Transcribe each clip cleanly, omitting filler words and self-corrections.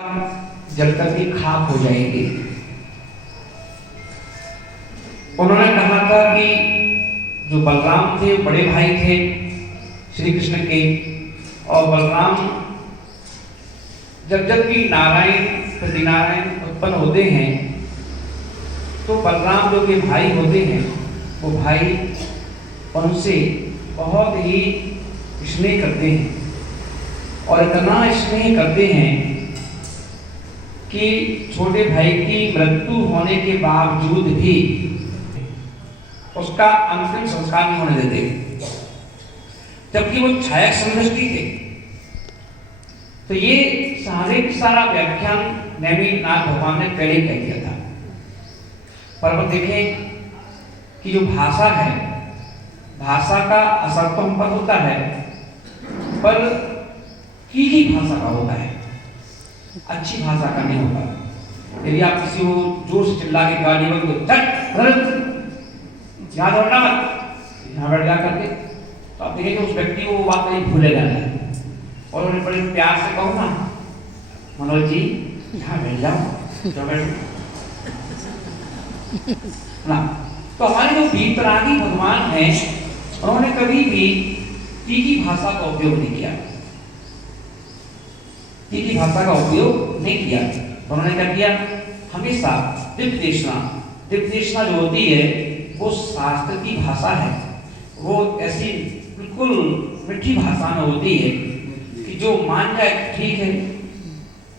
जब तक भी खाक हो जाएगी। उन्होंने कहा था कि जो बलराम थे बड़े भाई थे श्री कृष्ण के, और बलराम जब जब भी नारायण प्रतिनारायण उत्पन्न होते हैं तो बलराम जो के भाई होते हैं वो भाई उनसे बहुत ही स्नेह करते हैं, और इतना स्नेह करते हैं कि छोटे भाई की मृत्यु होने के बावजूद भी उसका अंतिम संस्कार नहीं होने देते, जबकि वो छाया समृष्टि थे। तो ये सारा व्याख्यान नेमिनाथ भगवान ने पहले कह दिया था। पर अब देखें कि जो भाषा है, भाषा का असर तो हम पर होता है, पर ही भाषा का होता है, अच्छी भाषा का नहीं होता। यदि आप किसी को जोर से चिल्ला के गाली बंद तो यहाँ दौड़ना मत, यहाँ बैठ जा करके, तो आप देखेंगे उस व्यक्ति को वो बात नहीं भूलेगा नहीं। और उन्हें बड़े प्यार से कहूँ ना, मनोज जी यहाँ बैठ जाओ, तो बैठ ना। तो हमारे जो वीतरागी भगवान हैं उन्होंने कभी भी तीखी भाषा का उपयोग नहीं किया, तीखी भाषा का उपयोग नहीं किया। उन्होंने क्या किया, हमेशा दिव्य देशना जो होती है वो शास्त्र की भाषा है, वो ऐसी बिल्कुल मीठी भाषा में होती है कि जो मान जाए ठीक है,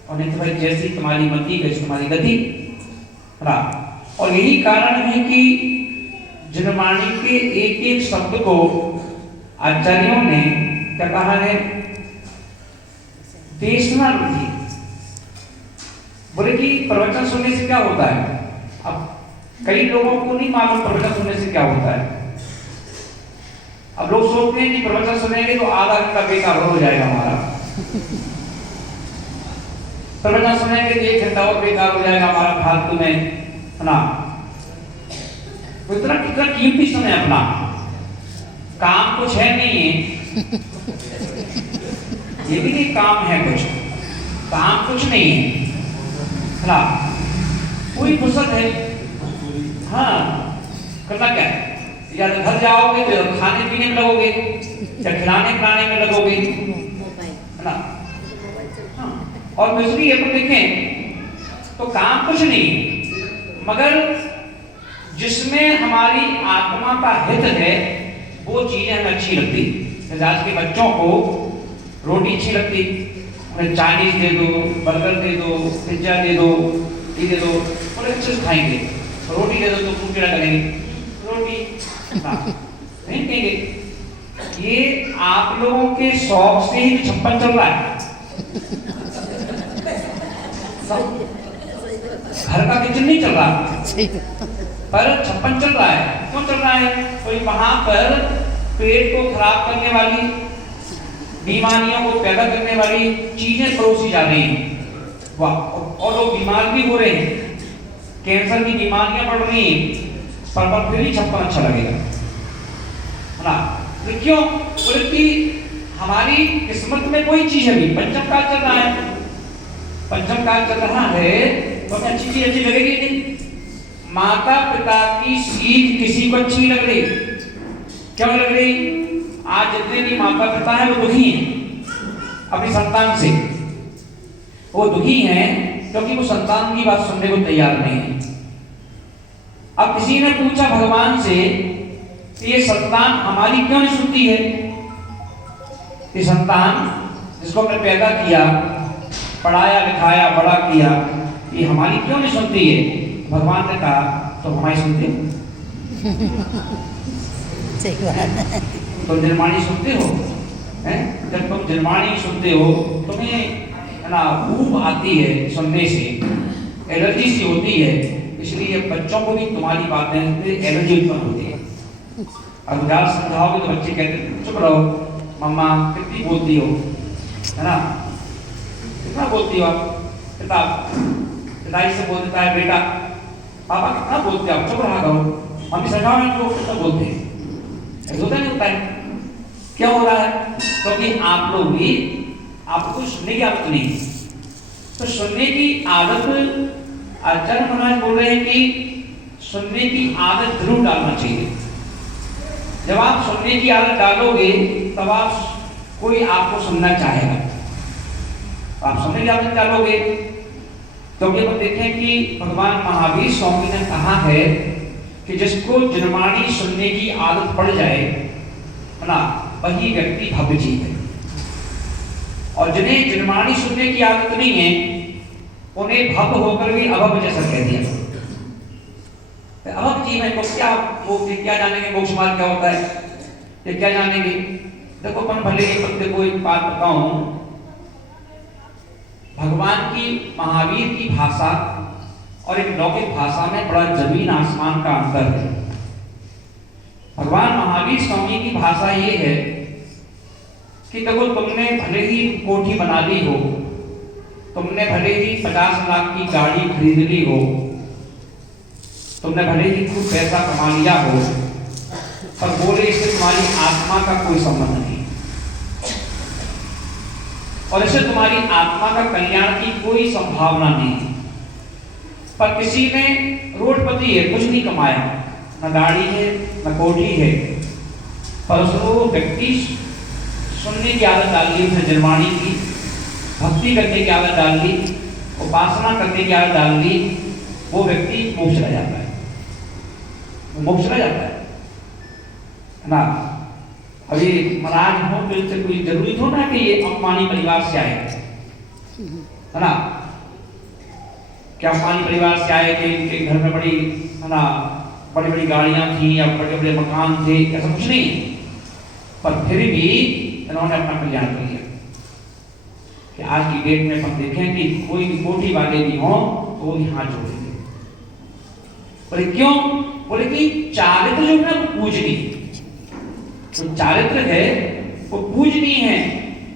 और नहीं तो भाई जैसी तुम्हारी मति वैसी तुम्हारी गति। और यही कारण है कि जनवाणी के एक एक शब्द को आचार्यों ने क्या कहा है, देशना रुचि। बोले कि प्रवचन सुनने से क्या होता है। अब कई लोगों को नहीं मालूम प्रवचन सुनने से क्या होता है। अब लोग सोचते हैं कि प्रवचन सुनेंगे तो आधा घंटा बेकार हो जाएगा हमारा, प्रवचन सुनेंगे तो 1 घंटा और बेकार हो जाएगा हमारा फालतू में, है ना। इतना कितना कीमती समय अपना, काम कुछ है नहीं है, ये भी नहीं काम है कुछ, काम कुछ नहीं है ना, कोई फुर्सत है। हाँ, करना क्या है, या तो घर जाओगे तो खाने पीने में लगोगे, या खिलाने पिलाने में लगोगे, है ना। हाँ, और दूसरी अपन देखें तो काम कुछ नहीं, मगर जिसमें हमारी आत्मा का हित है वो चीजें हमें अच्छी लगती। जैसे आज के बच्चों को रोटी अच्छी लगती, उन्हें चाइनीज दे दो, बर्गर दे दो, पिज्जा दे दो, ये दे दो, बड़े अच्छे से खाएंगे। रोटी दे दो तो मुंह टेढ़ा करेंगे, रोटी नहीं कहेंगे। ये आप लोगों के शौक से ही 56 चल रहा है। घर का किचन नहीं चल रहा, पर 56 चल रहा है। क्यों चल रहा है, तो वहां पर पेट को खराब करने वाली, बीमारियों को पैदा करने वाली चीजें परोसी जा रही हैं। वाह, और लोग बीमार भी हो रहे हैं, कैंसर की बीमारियां बढ़ रही हैं, पर फिर भी 56 अच्छा लगेगा, है ना। तो क्यों, बल्कि हमारी किस्मत में कोई चीज है भी, पंचम काल चल रहा है, पंचम काल चल रहा है, तो हमें अच्छी चीज अच्छी लगेगी नहीं। माता पिता की सीख किसी को अच्छी लग रही, क्यों लग रही। आज जितने भी माता पिता हैं वो दुखी हैं अपनी संतान से, वो दुखी हैं क्योंकि वो संतान की बात सुनने को तैयार नहीं है। अब किसी ने पूछा भगवान से, ये संतान हमारी क्यों नहीं सुनती है, ये संतान जिसको हमने पैदा किया, पढ़ाया लिखाया बड़ा किया, ये हमारी क्यों नहीं सुनती है। भगवान ने कहा, तो हमारी सुनते हो, सही बात है। तुम निर्माणी सुनते हो, हैं? जब तुम निर्माणी सुनते हो तुम्हें, है ना, ऊब आती है सुनने से, एलर्जी सी होती है, इसलिए बच्चों को भी तुम्हारी बातें एलर्जी उत्पन्न होती है। अब ज्यादा समझाओगे तो बच्चे कहते हैं चुप रहो, मम्मा कितनी बोलती हो, है ना, कितना बोलती हो आप। पिताजी से बोल देता है बेटा, पापा कितना बोलते आप, चुप रहा करो, मम्मी समझाओ ना तो कितना बोलते हैं, होता नहीं होता है। क्या हो रहा है, क्योंकि आप लोग भी, आपको सुनने की आदत नहीं, तो सुनने की आदत, आचार्य महाराज बोल रहे हैं कि सुनने की आदत जरूर डालना चाहिए। जब आप सुनने की आदत डालोगे तब आप कोई आपको सुनना चाहेगा, आप सुनने की आदत डालोगे। क्योंकि हम देखें कि भगवान महावीर स्वामी ने कहा है कि जिसको जनवाणी सुनने की आदत पड़ जाए है ना, वही व्यक्ति भव्य जीव है। और जिन्हें जनवाणी सुनने की आदत नहीं है उन्हें भव्य होकर भी अभव्य जैसा कह दिया। अभव्य जीव है वो क्या जानेंगे मोक्ष मार्ग क्या होता है, ये क्या जानेंगे। देखो अपन भले ही बंदे को एक बात बताऊं, भगवान की महावीर की भाषा और एक लौकिक भाषा में बड़ा जमीन आसमान का अंतर है। भगवान महावीर स्वामी की भाषा ये है कि देखो तुमने भले ही कोठी बना ली हो, तुमने भले ही 50 लाख की गाड़ी खरीद ली हो, तुमने भले ही खूब पैसा कमा लिया हो, पर बोले इससे तुम्हारी आत्मा का कोई संबंध नहीं और इससे तुम्हारी आत्मा का कल्याण की कोई संभावना नहीं। पर किसी ने रोडपति है, कुछ नहीं कमाया, न गाड़ी है न कोठी है, पर उसको व्यक्ति सुनने की आदत डाल ली, उसने जनवाणी की, भक्ति करने की आदत डाल ली, उपासना करने की आदत डाल ली, वो व्यक्ति मोक्ष चला जाता है, मोक्ष चला जाता है ना। अभी महाराज हो तो इससे कोई जरूरी थोड़ा ना कि ये अंबानी परिवार से आए, है ना। क्या अंबानी परिवार से आए थे, इनके घर में बड़ी, है ना, बड़ी बड़ी गाड़ियां थी या बड़े बड़े मकान थे, ऐसा कुछ नहीं। पर फिर भी इन्होंने अपना कल्याण कर लिया। कि आज की डेट में हम देखें कि कोई भी कोठी वाले भी हो तो वो हाथ जोड़ेंगे। बोले क्यों? बोले कि चारित्र जो है वो पूजनीय, तो चारित्र है वो पूजनीय है।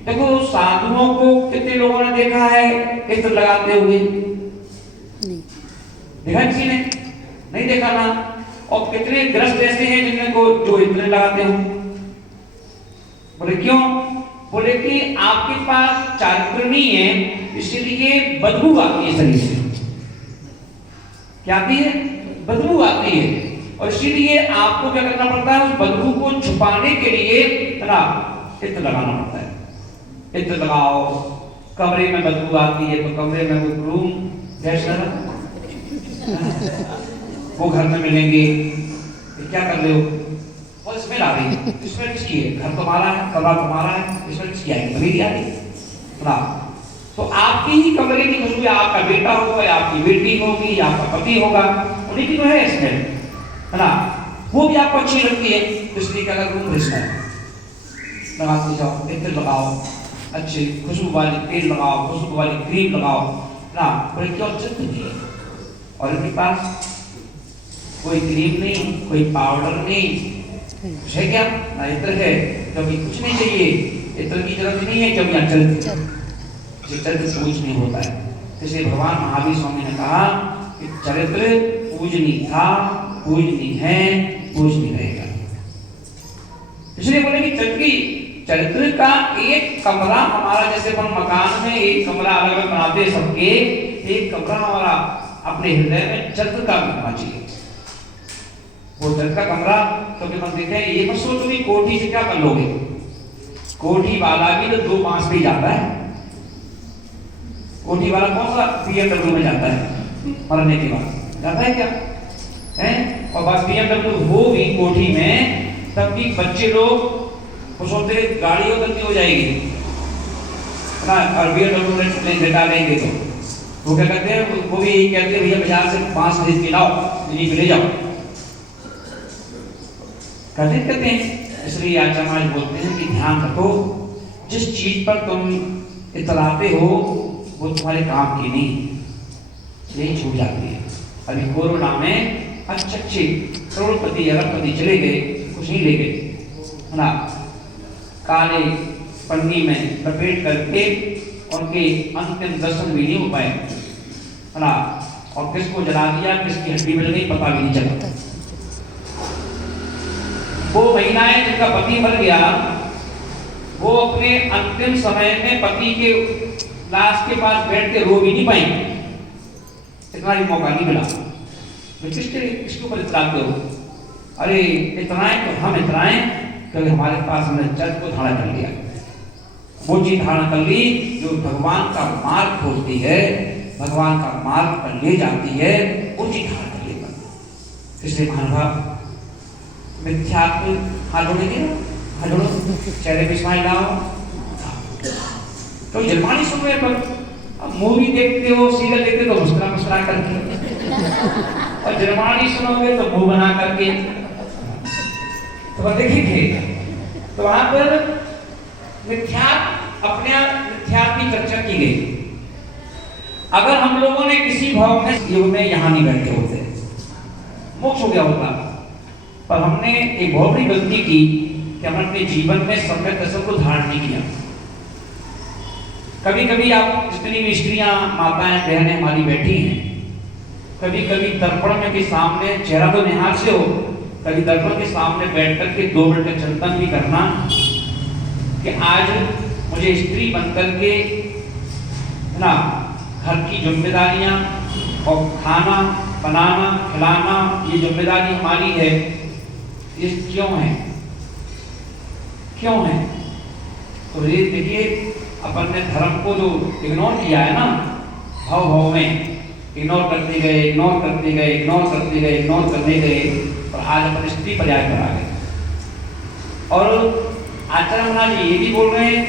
देखो साधुओं को कितने लोगों ने देखा है इत्र लगाते हुए? देखा किसी ने? नहीं देखा ना। और कितने ग्रस्त ऐसे हैं जिनमें को जो इत्र लगाते हो? बोले क्यों? बोले कि आपके पास चारित्र नहीं है, इसलिए बदबू आती है शरीर से। क्या आती है? बदबू आती है, और इसीलिए आपको क्या करना पड़ता है, उस बदबू को छुपाने के लिए ना इत्र लगाना पड़ता है। इत्र लगाओ, कमरे में बदबू आती है तो कमरे में वो रूम जैसा वो घर में मिलेंगे। क्या कर रहे हो? और स्मेल आ रही है, स्मेल किसकी है? घर तुम्हारा है, कमरा तुम्हारा है, स्मेल किसकी आएगी? मेरी आ रही है। तो आपकी ही कमरे की खुशबू, आपका बेटा होगा या आपकी बेटी होगी या आपका पति होगा, उन्हीं की तो है स्मेल, है ना। वो भी आपको अच्छी लगती है, इसलिए अगर रूम रिश्ता है लगाते जाओ, इत्र लगाओ, अच्छी खुशबू वाली तेल लगाओ, खुशबू वाली क्रीम लगाओ ना। बोले क्यों? चित्त नहीं है और इनके पास कोई क्रीम नहीं, कोई पाउडर नहीं है, क्या ना इत्र है, क्योंकि कुछ नहीं चाहिए, इत्र की जरूरत नहीं है, क्योंकि चरित्र पूजनीय होता है। इसलिए भगवान महावीर स्वामी ने कहा कि चरित्र पूजनीय था, पूजनीय है, पूजनीय रहेगा। इसलिए बोले कि चरित्र का एक कमरा हमारा, जैसे हम मकान में एक कमरा अलग अलग बनाते हैं सबके, एक कमरा हमारा अपने हृदय में चरित्र का बनना चाहिए। वो चरित्र का कमरा, क्योंकि हम देखें ये मत सोचो कि कोठी से क्या कर लोगे। कोठी वाला भी तो 2 मास पे जाता है। कोठी वाला कौन सा BMW में जाता है मरने के बाद? जाता है क्या? है? और बस BMW हो भी कोठी में, तब भी बच्चे लोग खुश होते गाड़ी हो गलती हो जाएगी ना, और BMW में लेटा लेंगे तो वो क्या कहते हैं, वो भी यही कहते हैं भैया बाजार से 5 खरीद के लाओ, दिल्ली पे ले जाओ, कहते हैं। इसलिए आचार्य महाराज बोलते हैं कि ध्यान रखो, जिस चीज पर तुम इतराते हो वो तुम्हारे काम की नहीं, यही छूट जाती है। अभी कोरोना में अच्छे करोड़पति अरबपति चले गए, कुछ नहीं ले गए, है ना। काले पन्नी में लपेट करके उनके अंतिम दर्शन भी नहीं हो पाए, है ना। और किसको जला दिया, किसकी हड्डी मिल गई, पता भी नहीं चला। वो महिलाएं जिनका पति मर गया, वो अपने अंतिम समय में पति के लाश के पास बैठ के रो भी नहीं पाएंगे, इतना भी मौका नहीं मिला। तो किसके ऊपर इतराते हो? अरे इतराएं तो हम इतराएं क्योंकि हमारे पास हमने जग को धारण कर लिया, वो चीज धारण कर ली जो भगवान का मार्ग खोजती है, भगवान का मार्ग पर ले जाती है, वो चीज धारण कर लेगा। इसलिए महानुभाव मिथ्यात्व हाथ जोड़ेंगे ना, हाथ जोड़ो, चेहरे पे स्माइल लाओ। तो जर्मानी सुन रहे पर अब मूवी देखते हो, सीरियल देखते हो तो मुस्कुरा मुस्कुरा करके, और जर्मानी सुनोगे तो मुंह बना करके। तो देखेंगे तो वहां पर मिथ्यात्व, अपने मिथ्यात्व की चर्चा की गई। अगर हम लोगों ने किसी भाव में युग में यहां नहीं बैठे होते, मोक्ष हो गया होता, पर हमने एक बहुत बड़ी गलती की कि हमने अपने जीवन में सम्यक दर्शन को धारण नहीं किया। कभी कभी आप जितनी भी स्त्रियां, माताएं, बहनें हमारी बैठी हैं, कभी कभी दर्पण में के सामने चेहरा तो निहार से हो, कभी दर्पण के सामने बैठ कर के 2 मिनट का चिंतन भी करना कि आज मुझे स्त्री बनकर के ना घर की जिम्मेदारियां और खाना बनाना खिलाना, ये जिम्मेदारी हमारी है, ये क्यों है, क्यों है? तो ये देखिए अपन ने धर्म को जो इग्नोर किया है ना, भाव भाव में इग्नोर करते गए, इग्नोर करते गए, इग्नोर करते गए, इग्नोर करते गए, और आज अपन स्त्री पर्याय पर आ गए। और आचार्य जी ये भी बोल रहे हैं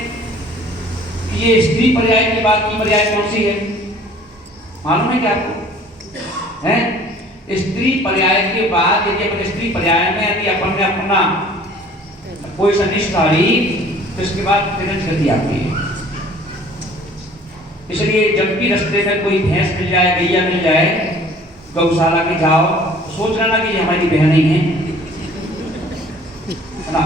कि ये स्त्री पर्याय की बात की पर्याय कौन सी है, मालूम है क्या आपको? है स्त्री पर्याय के बाद यदि अपन स्त्री पर्याय में यदि अपन ने अपना कोई सनिष्ठा ली तो इसके बाद तिरंज गति आती है। इसलिए जब भी रास्ते में कोई भैंस मिल जाए, गैया मिल जाए, गौशाला के जाओ, सोच लेना कि ये हमारी बहन ही है ना।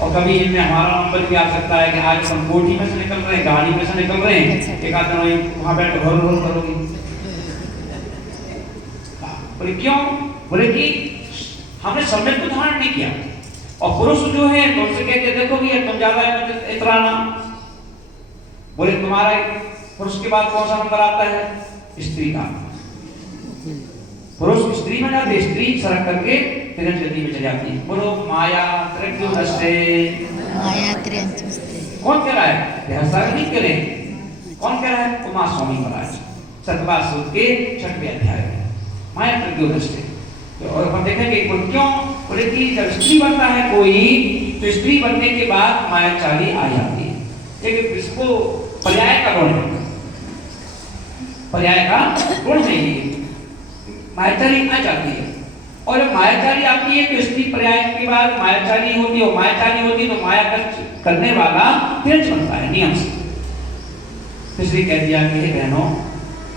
और कभी इनमें हमारा नंबर भी आ सकता है कि आज हम कोठी में से निकल रहे हैं, गाड़ी में से निकल रहे हैं, एक आध दिन वहां बैठ घर घर करोगी। बोले क्यों? बोले कि हमने समय को धारण नहीं किया। और पुरुष जो है तो उनसे कहते देखो कि तुम ज्यादा इतराना। बोले तुम्हारा पुरुष के बाद कौन सा नंबर आता है? स्त्री का। पुरुष स्त्री में जाते, स्त्री सरक करके तिरंज गति में चली जाती है। बोलो माया त्रिज्योदस्ते, माया त्रिज्योदस्ते। कौन कह रहा है? रहस्याग नहीं कह रहे, कौन कह रहा है? कुमार स्वामी महाराज सतवा सूत्र के 6वें अध्याय में माया त्रिज्योदस्ते। तो और हम देखेंगे क्यों? बोले कि जब स्त्री बनता है कोई, तो स्त्री बनने के बाद माया चाली आ जाती है। एक इसको पर्याय का गुण है, पर्याय का गुण है ये, मायाचारी आ जाती है। और जब मायाचारी आती है तो स्त्री पर्याय के बाद मायाचारी होती है, और मायाचारी होती है तो माया करने वाला तिरंज बनता है नियम से। इसलिए कह दिया कि हे बहनों,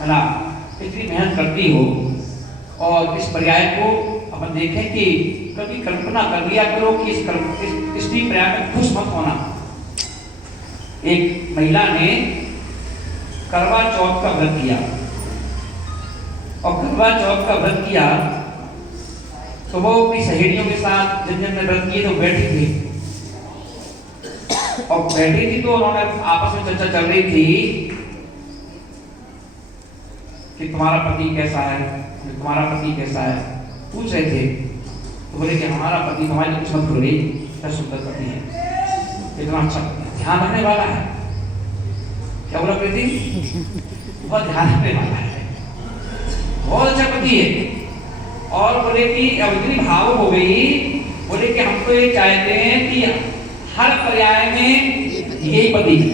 है ना, इतनी मेहनत करती हो, और इस पर्याय को अपन देखें कि कभी कल्पना कर लिया करो कि इस स्त्री पर्याय में खुश मत होना। एक महिला ने करवा चौथ का व्रत किया, और करवा चौथ का व्रत किया तो वो अपनी सहेलियों के साथ जिन जिन ने व्रत किए तो बैठी थी, और बैठी थी तो उन्होंने आपस में चर्चा चल रही थी कि तुम्हारा पति कैसा है, तुम्हारा पति कैसा है, पूछ रहे थे। तो बोले कि हमारा पति तुम्हारी तो किस्मत खुल गई, क्या सुंदर पति है, इतना अच्छा ध्यान रखने वाला है। क्या बोला प्रीति? बहुत ध्यान रखने वाला है, बहुत अच्छा पति है। और बोले कि अब इतनी भाव हो गई, बोले कि हम तो ये चाहते हैं कि हर पर्याय में यही पति है।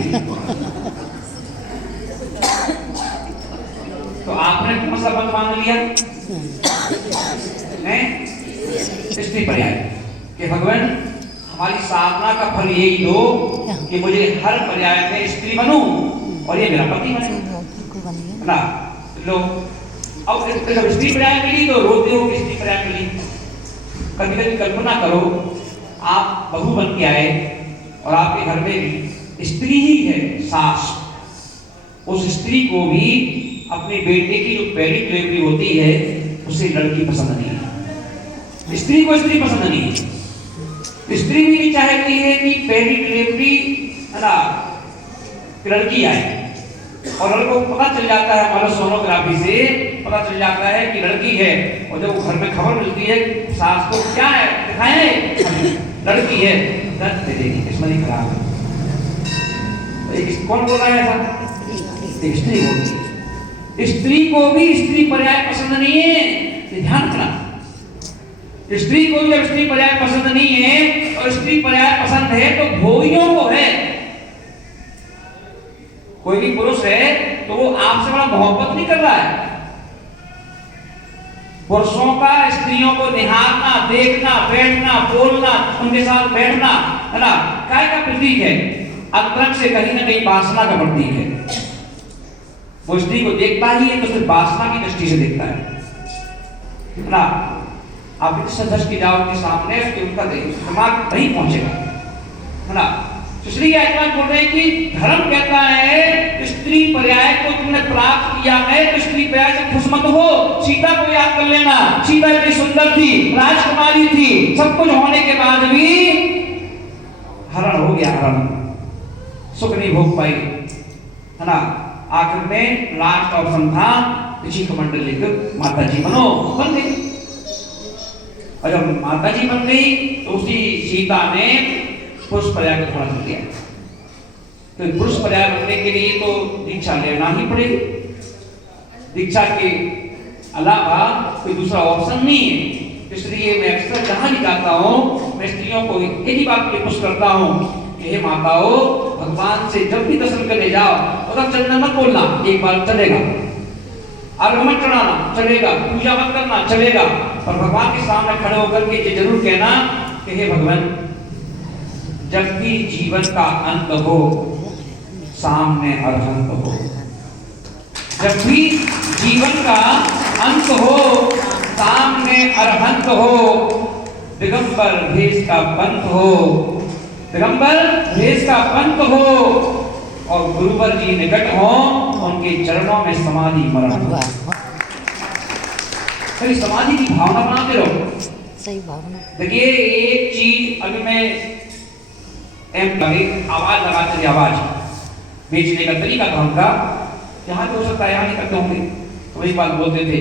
तो आपने कौन सा पद मान लिया? स्त्री पर्याय कि भगवान हमारी साधना का फल यही दो कि मुझे हर पर्याय में स्त्री बनूं और ये मेरा पति बने ना। लो अब जब स्त्री पर्याय मिली तो रोते हो कि स्त्री पर्याय मिली। कभी कभी कल्पना करो आप बहू बन के आए और आपके घर में भी स्त्री ही है सास, उस स्त्री को भी अपने बेटे की जो पहली डिलीवरी होती है उसे लड़की पसंद नहीं है, स्त्री को स्त्री पसंद नहीं है। स्त्री भी चाहती है कि पहली डिलीवरी है ना लड़की आए, और लड़कों को पता चल जाता है, मतलब सोनोग्राफी से पता चल जाता है कि लड़की है। और जब घर में खबर मिलती है सास को, क्या है दिखाए, लड़की है, दर्द दे देगी, किस्मत ही खराब है। कौन बोल रहा है ऐसा? स्त्री बोलती है। स्त्री को भी स्त्री पर्याय पसंद नहीं है, ध्यान रखना। स्त्री को भी जब स्त्री पर्याय पसंद नहीं है और स्त्री पर्याय पसंद है तो भोगियों को है। कोई भी पुरुष है तो वो आपसे बड़ा मोहब्बत नहीं कर रहा है। पुरुषों का स्त्रियों को निहारना, देखना, बैठना, बोलना, उनके साथ बैठना, है ना, काय का प्रतीक है? अंतरंग से कहीं ना कहीं वासना का प्रतीक है। वो स्त्री को देखता ही है तो सिर्फ वासना की दृष्टि से देखता है ना। आप इससे धस के जाओ के सामने, उसके उनका दिमाग नहीं पहुंचेगा, है ना। इसलिए आचार्य बोल रहे हैं कि धर्म कहता है स्त्री पर्याय को तुमने प्राप्त किया है तो स्त्री पर्याय से खुश मत हो। सीता को याद कर लेना, सीता इतनी सुंदर थी, राजकुमारी थी, सब कुछ होने के बाद भी हरण हो गया, हरण, सुख नहीं भोग पाई, है ना। आखिर में लास्ट ऑप्शन था ऋषि कमंडल लेकर माता जी बनो, बन गई। और जब माता जी बन गई तो उसी सीता ने पुरुष पर्याय को थोड़ा कर दिया। तो पुरुष पर्याय बनने के लिए तो दीक्षा लेना ही पड़ेगी। दीक्षा के अलावा कोई दूसरा ऑप्शन नहीं है। इसलिए मैं अक्सर जहां भी जाता हूं मैं स्त्रियों को यही बात पुश करता हूं कि हे माताओं, भगवान से जब भी दर्शन करने जाओ उधर चलना मत बोलना, एक बार चलेगा, अर्घ मत चढ़ाना चलेगा, पूजा मत करना चलेगा, और भगवान के सामने खड़े होकर के ये जरूर कहना कि हे भगवान, जब भी जीवन का अंत हो सामने अरहंत हो। जब भी जीवन का अंत हो सामने अरहंत हो। दिगंबर भेष का पंथ हो, दिगंबर भेष का पंथ हो, और गुरुवर जी निकट हो, उनके चरणों में समाधि मरण हो। समाधि की भावना बनाते रहो। सही भावना। देखिए एक चीज अभी मैं आवाज लगाते थे, आवाज बेचने का तरीका था उनका, यहाँ तो हो सकता है यहाँ नहीं करते होंगे, तो वही बात बोलते थे,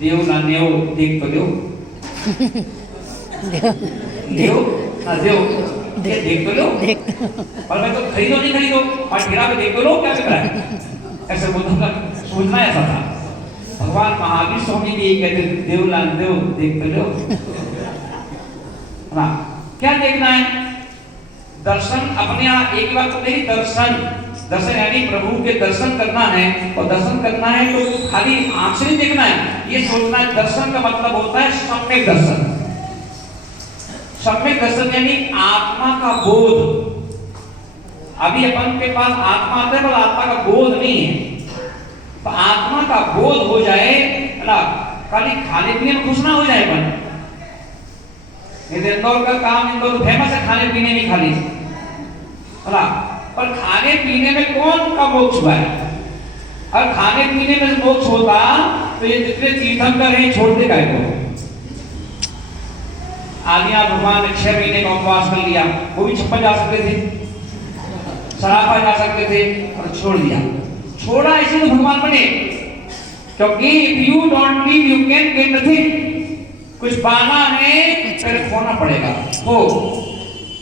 देव ना नेव देख तो देव, देव ना देव देख तो लो, और मैं तो खरीदो नहीं खरीदो, और ठेला पे देख तो लो, क्या बिक रहा है, ऐसे बोलता सोचना ऐसा था। भगवान महावीर स्वामी भी यही कहते, देव ना देव देख तो लो ना। क्या देखना है? दर्शन अपने आप, एक बात तो नहीं, दर्शन, दर्शन यानी प्रभु के दर्शन करना है, और दर्शन करना है तो खाली आंख से नहीं देखना है, ये सोचना है। दर्शन का मतलब होता है सम्यक दर्शन। सम्यक दर्शन यानी आत्मा का बोध। अभी अपन के पास आत्मा है पर आत्मा का बोध नहीं है, तो आत्मा का बोध हो जाए ना, खाली खाने पीने में खुश ना हो जाए अपन। इंदौर का काम, इंदौर फेमस है खाने पीने में, खाली है, पर खाने पीने में कौन का मोक्ष हुआ है? और खाने पीने में मोक्ष होता तो ये जितने तीर्थंकर हैं छोड़ते का को। आलिया भगवान ने 6 महीने का उपवास कर लिया, वो भी 56 जा सकते थे, सराफा जा सकते थे, और छोड़ दिया। छोड़ा इसी तो भगवान बने, क्योंकि if you don't live you can get nothing। कुछ पाना है पहले खोना पड़ेगा, हो,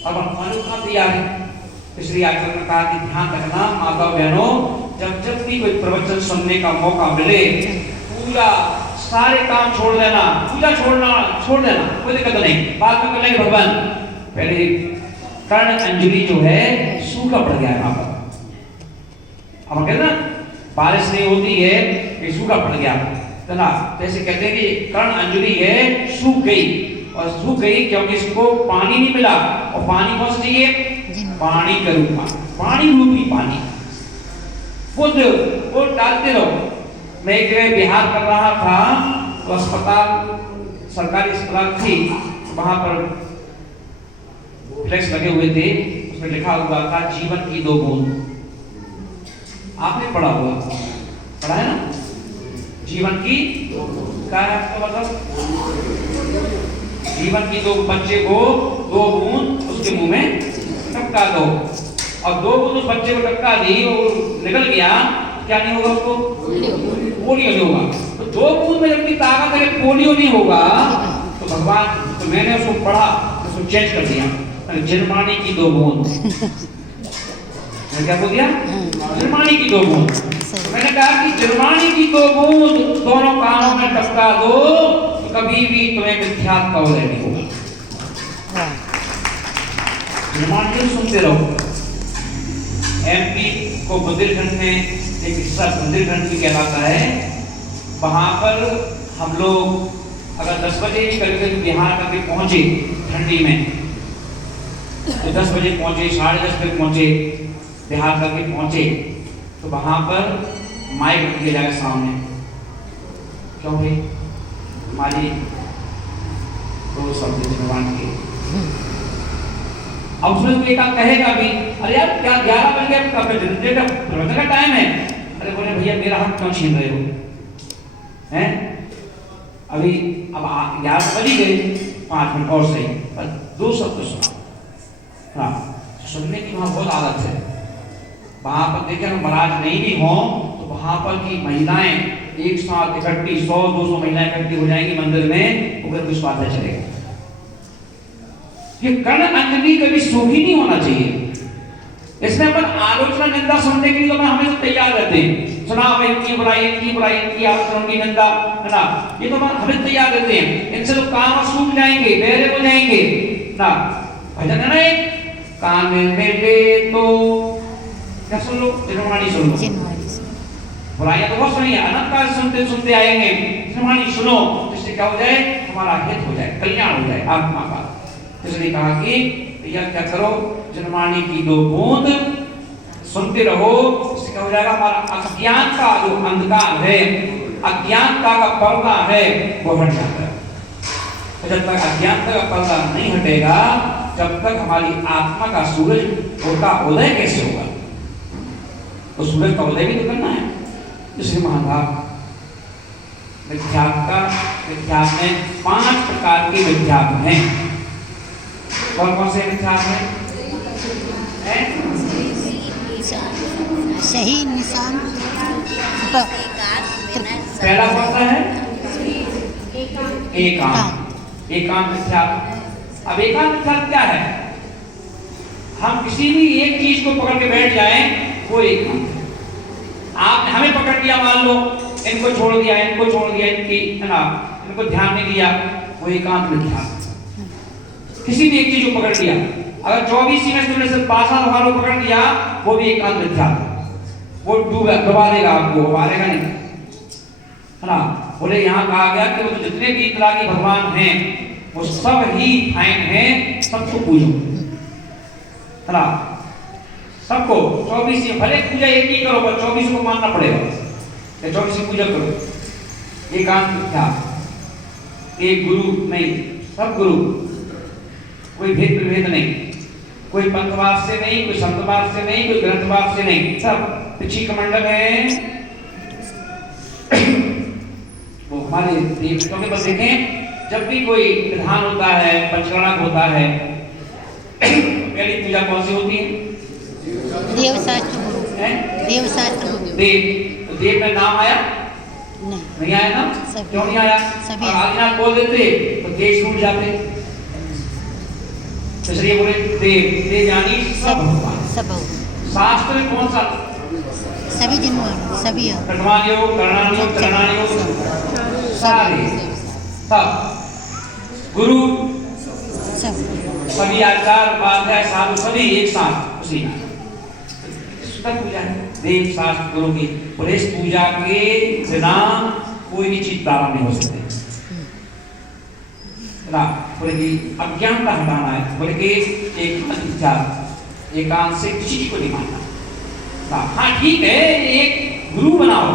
और खाने का तैयार है। इसलिए आचार्य ने कहा कि ध्यान रखना माता बहनों, जब जब भी कोई प्रवचन सुनने का मौका मिले, पूजा सारे काम छोड़ देना, पूजा छोड़ देना, कोई दिक्कत नहीं, बाद में कर लेंगे भगवान। पहले कर्ण अंजलि जो है सूखा पड़ गया है वहां पर, अब कहते ना बारिश नहीं होती है कि सूखा पड़ गया, है ना। जैसे कहते हैं कि कर्ण अंजलि है सूख गई, और सूख गई क्योंकि इसको पानी नहीं मिला, और पानी कौन सा चाहिए? पानी का रूप, पानी रूपी पानी, वो डालते रहो। मैं एक जगह बिहार कर रहा था, तो अस्पताल, सरकारी अस्पताल थी, वहां पर फ्लेक्स लगे हुए थे, उसमें लिखा हुआ था जीवन की 2 बूंद। आपने पढ़ा हुआ, पढ़ा है ना? जीवन की क्या है आपका मतलब? जीवन की 2, बच्चे को 2 बूंद उसके मुंह में टपका दो, और 2 बूंद उस बच्चे को टपका दी, वो निकल गया, क्या नहीं होगा उसको, पोलियो नहीं होगा। तो 2 बूंद में जबकि ताकत है, पोलियो नहीं होगा, तो भगवान, तो मैंने उसको पढ़ा, उसको चेंज कर दिया, जिरमानी की 2 बूंद। मैंने क्या बोल दिया, जिरमानी की 2 बूंद। मैंने कहा कि जिरमानी की 2 बूंद दोनों कानों में टपका दो, तो कभी भी तुम्हें मिथ्यात्व का उदय नहीं होगा। जिरमानी सुनते रहो। एमपी को बुंदेलखंड में एक हिस्सा बुंदेलखंड भी कहलाता है। वहां पर हम लोग अगर 10 बजे कभी बिहार करके पहुंचे ठंडी में, तो 10 बजे पहुंचे, 10:30 बजे पहुंचे, बिहार करके पहुंचे, तो वहां पर माइक रख दिया जाएगा सामने। क्यों भाई, हमारी तो शब्द भगवान के। अब उसमें तो एक कहेगा भी, अरे यार क्या 11 बज गए, प्रवचन का टाइम है। अरे बोले भैया मेरा हक क्यों छीन रहे हो, हैं? अभी अब 11 बज गए, 5 मिनट और सही, पर 2 शब्द सुना। हाँ, सुनने की वहाँ बहुत आदत है। वहां पर देखें महाराज नहीं भी हो, तो वहां पर की महिलाएं एक साथ इकट्ठी 100-200 महिलाएं इकट्ठी हो जाएंगी मंदिर में, तो फिर विश्वास है चलेगा। ये कर्ण अंजलि कभी सूखी नहीं होना चाहिए। इसमें अपन आलोचना निंदा सुनने के लिए तो हमेशा तैयार रहते हैं। सुना भाई इनकी बुराई, इनकी आलोचना की निंदा, है ना, ये तो हमें तैयार रहते हैं। इनसे तो कान सूख जाएंगे, बहरे हो जाएंगे ना। भजन है ना, कान में ले तो क्या सुन लो, जिनवाणी सुन लो। बुराइयां तो बहुत सुनी है, अनंत काल सुनते सुनते आएंगे, जिनवाणी सुनो, जिससे क्या हो जाए, हमारा हित हो जाए, कल्याण हो जाए आत्मा का। इसलिए कहा कि भैया क्या करो, जिनवाणी की 2 बूंद सुनते रहो, इससे क्या हो जाएगा, हमारा अज्ञान का जो अंधकार है, अज्ञानता का पर्दा है, वो हट जाता है। तो जब तक अज्ञानता का पर्दा नहीं हटेगा, जब तक हमारी आत्मा का सूरज का उदय कैसे होगा? तो सूरज का उदय भी तो करना है। इसलिए महाभारत विद्यात्म में 5 प्रकार के विद्यात्म हैं। कौन कौन से विद्यात्म हैं? सही निशान। पहला कौन सा है? एकांत। एकांत विद्यात्म। अब एकांत विद्यात्म क्या है? हम किसी भी एक चीज को पकड़ के बैठ जाएं, वो एकांत है। आपने हमें पकड़ लिया, मान लो इनको छोड़ दिया, इनकी, है ना, इनको ध्यान नहीं दिया, वो एकांत विद्यात्म। किसी भी एक चीज को पकड़ लिया, अगर 24 में तुमने सिर्फ पासा वालों को पकड़ लिया, वो भी एकांत विद्यात्म। वो डुबा देगा आपको, मारेगा नहीं, है ना। बोले यहाँ कहा गया कि वो तो जितने भी इतरागी भगवान हैं, वो सब ही फाइन हैं, सबको पूजो, है ना, सबको। 24 में भले पूजा एक ही करो, पर 24 को मानना पड़ेगा, 24 की पूजा करो। एकांत विद्यात्म। एक गुरु नहीं, सब गुरु, कोई भेद विभेद नहीं, कोई पंथवाद से नहीं, कोई संतवाद से नहीं, कोई ग्रंथवाद से नहीं, सब पिछी कमंडल है। वो हमारे देवताओं के पास देखें, जब भी कोई विधान होता है, पंचकर्णक होता है, पहली पूजा कौन सी होती है? देवशास्त्र गुरु। देवशास्त्र गुरु। देव, तो देव में नाम आया नहीं आया ना? क्यों नहीं आया? और आदिनाथ बोल देते तो देश छूट जाते। इसलिए बोले देव यानी सब भगवान। सब शास्त्र में कौन सा? सभी जिनवान, सभी कर्मान योग, करणान योग, चरणान योग, सारे सब गुरु, सभी आचार्य, उपाध्याय, साधु सभी एक साथ उसी पूजा है। देव शास्त्र गुरु की, और इस पूजा के बिना कोई भी चीज प्रारंभ नहीं हो सकती। बोले कि अज्ञानता हटाना है, बोले कि एकांत से किसी को नहीं मानना। हाँ ठीक है, एक गुरु बनाओ।